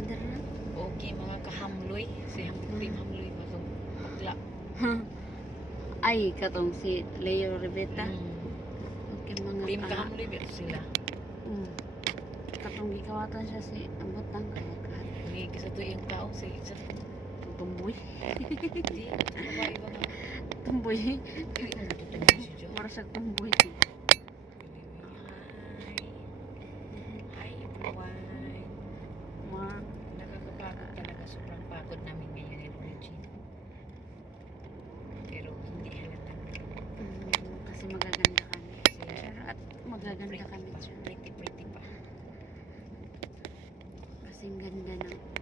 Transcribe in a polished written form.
father na. Okay, mga kahamloy. Si Team Hamloy ba itong bakla? Ay, katong si Leo Riveta. Okay, mga Team kahamloy ba ito sila? Katong gikawatan siya si Ambotang kayakat. Hindi, kasi ito yung tao. Sa Tumboy. hindi, babae ba nga? Tumboy. Hindi, tumboy si Jo. Para sa tumboy. Hi everyone. Mga Nakakapagod talaga. Sobrang pagod namin ngayon ni Origin. Pero hindi halata. kasi magaganda kami. At magaganda kami. Pretty pa. Kasing ganda ng